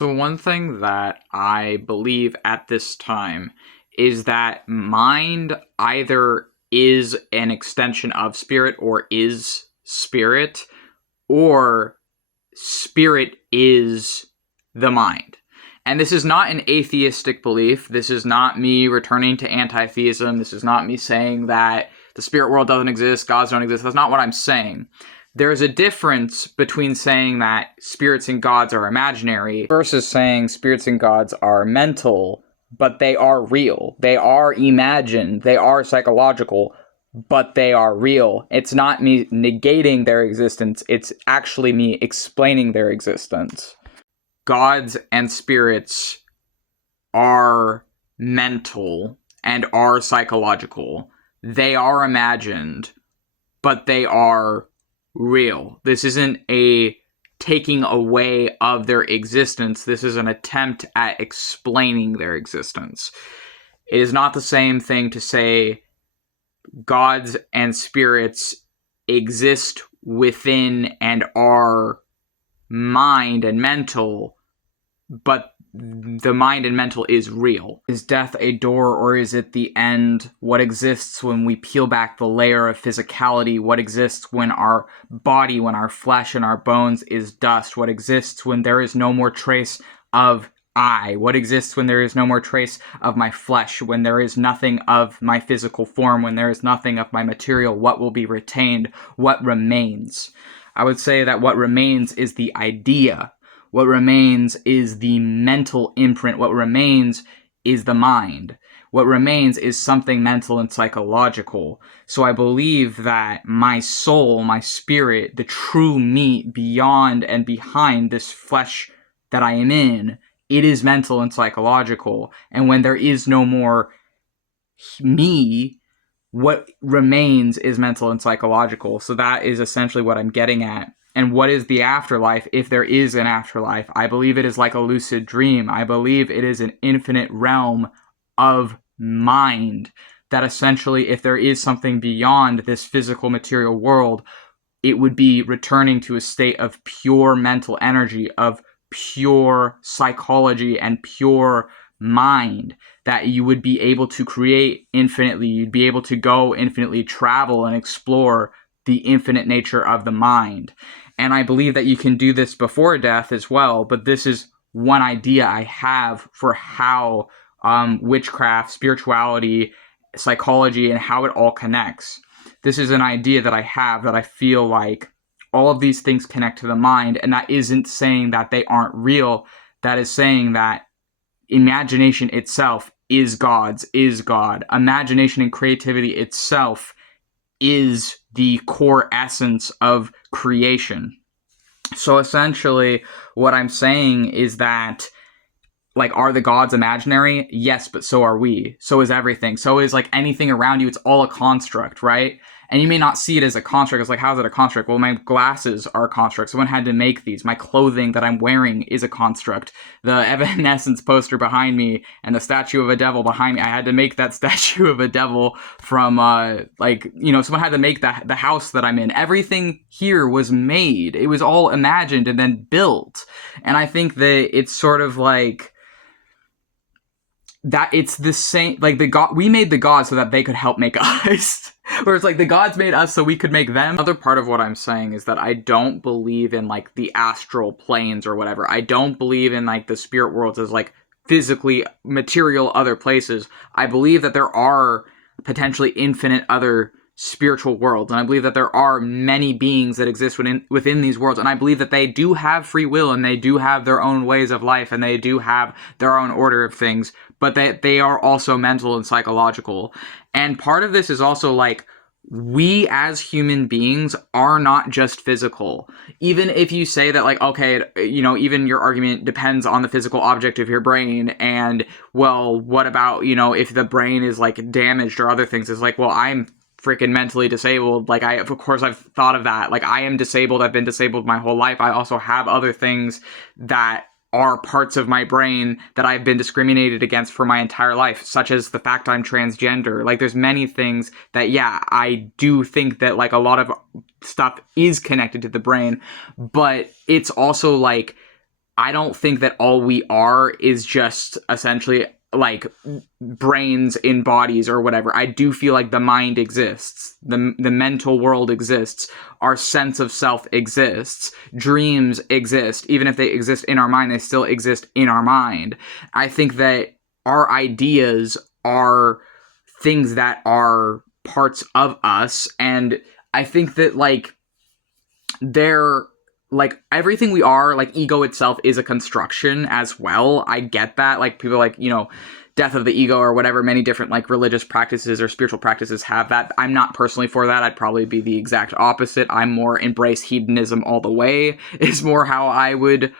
The one thing that I believe at this time is that mind either is an extension of spirit or is spirit, or spirit is the mind. And this is not an atheistic belief. This is not me returning to anti-theism. This is not me saying that the spirit world doesn't exist, gods don't exist. That's not what I'm saying. There's a difference between saying that spirits and gods are imaginary versus saying spirits and gods are mental, but they are real. They are imagined. They are psychological, but they are real. It's not me negating their existence. It's actually me explaining their existence. Gods and spirits are mental and are psychological. They are imagined, but they are real. This isn't a taking away of their existence. This is an attempt at explaining their existence. It is not the same thing to say gods and spirits exist within and are mind and mental, but the mind and mental is real. Is death a door, or is it the end? What exists when we peel back the layer of physicality? What exists when our body, when our flesh and our bones is dust? What exists when there is no more trace of I? What exists when there is no more trace of my flesh? When there is nothing of my physical form? When there is nothing of my material? What will be retained? What remains? I would say that what remains is the idea. What remains is the mental imprint. What remains is the mind. What remains is something mental and psychological. So I believe that my soul, my spirit, the true me beyond and behind this flesh that I am in, it is mental and psychological. And when there is no more me, what remains is mental and psychological. So that is essentially what I'm getting at. And what is the afterlife, if there is an afterlife? I believe it is like a lucid dream. I believe it is an infinite realm of mind that essentially, if there is something beyond this physical material world, it would be returning to a state of pure mental energy, of pure psychology and pure mind, that you would be able to create infinitely. You'd be able to go infinitely, travel and explore the infinite nature of the mind. And I believe that you can do this before death as well, but this is one idea I have for how witchcraft, spirituality, psychology, and how it all connects. This is an idea that I have that I feel like all of these things connect to the mind, and that isn't saying that they aren't real. That is saying that imagination itself is God's, is God. Imagination and creativity itself is the core essence of creation. So essentially, what I'm saying is that, like, are the gods imaginary? Yes, but so are we. So is everything. So is, like, anything around you. It's all a construct, right? And you may not see it as a construct. It's like, how's it a construct? Well, my glasses are a construct. Someone had to make these. My clothing that I'm wearing is a construct. The Evanescence poster behind me and the statue of a devil behind me, I had to make that statue of a devil from, someone had to make the house that I'm in. Everything here was made. It was all imagined and then built. And I think that it's sort of like that. It's the same, like, we made the gods so that they could help make us. Where it's like the gods made us so we could make them. Another part of what I'm saying is that I don't believe in, like, the astral planes or whatever. I don't believe in, like, the spirit worlds as, like, physically material other places. I believe that there are potentially infinite other spiritual worlds, and I believe that there are many beings that exist within these worlds, and I believe that they do have free will, and they do have their own ways of life, and they do have their own order of things, but they are also mental and psychological. And part of this is also, like, we as human beings are not just physical. Even if you say that, like, okay, even your argument depends on the physical object of your brain, and, well, what about, if the brain is, like, damaged or other things? It's like, well, I'm freaking mentally disabled. Like, I've thought of that. Like, I am disabled. I've been disabled my whole life. I also have other things that are parts of my brain that I've been discriminated against for my entire life, such as the fact I'm transgender. Like, there's many things that, yeah, I do think that, like, a lot of stuff is connected to the brain, but it's also, like, I don't think that all we are is just essentially like brains in bodies or whatever. I do feel like the mind exists. The mental world exists. Our sense of self exists. Dreams exist. Even if they exist in our mind, they still exist in our mind. I think that our ideas are things that are parts of us, and I think that like they're like everything we are, like ego itself is a construction as well. I get that. Like people like, death of the ego or whatever, many different like religious practices or spiritual practices have that. I'm not personally for that. I'd probably be the exact opposite. I'm more embrace hedonism all the way is more how I would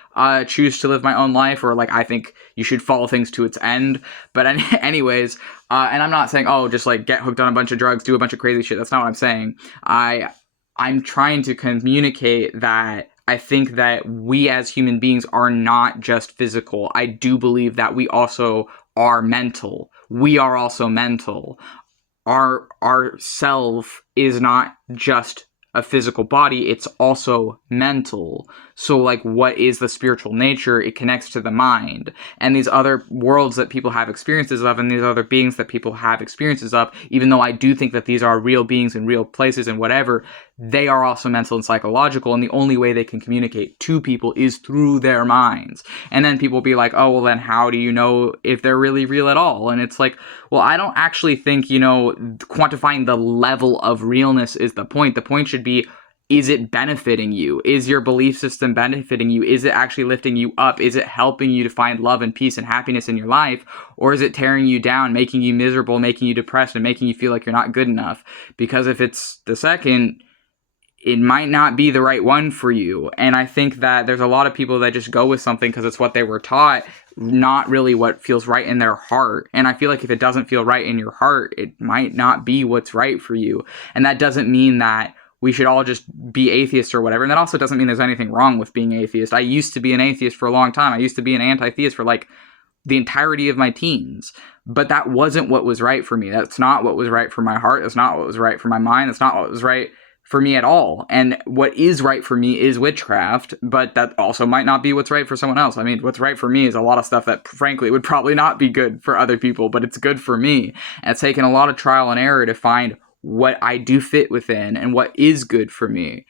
choose to live my own life, or like I think you should follow things to its end. But anyways, and I'm not saying, oh, just like get hooked on a bunch of drugs, do a bunch of crazy shit. That's not what I'm saying. I'm trying to communicate that I think that we as human beings are not just physical. I do believe that we also are mental. We are also mental. Our self is not just a physical body, it's also mental. So like what is the spiritual nature? It connects to the mind. And these other worlds that people have experiences of, and these other beings that people have experiences of, even though I do think that these are real beings in real places and whatever, they are also mental and psychological, and the only way they can communicate to people is through their minds. And then people will be like, oh, well then how do you know if they're really real at all? And it's like, well, I don't actually think, quantifying the level of realness is the point. The point should be, is it benefiting you? Is your belief system benefiting you? Is it actually lifting you up? Is it helping you to find love and peace and happiness in your life? Or is it tearing you down, making you miserable, making you depressed, and making you feel like you're not good enough? Because if it's the second, it might not be the right one for you. And I think that there's a lot of people that just go with something because it's what they were taught, not really what feels right in their heart. And I feel like if it doesn't feel right in your heart, it might not be what's right for you. And that doesn't mean that we should all just be atheists or whatever. And that also doesn't mean there's anything wrong with being atheist. I used to be an atheist for a long time. I used to be an anti-theist for like the entirety of my teens. But that wasn't what was right for me. That's not what was right for my heart. That's not what was right for my mind. That's not what was right for me at all. And what is right for me is witchcraft, but that also might not be what's right for someone else. I mean, what's right for me is a lot of stuff that frankly would probably not be good for other people, but it's good for me. And it's taken a lot of trial and error to find what I do fit within and what is good for me.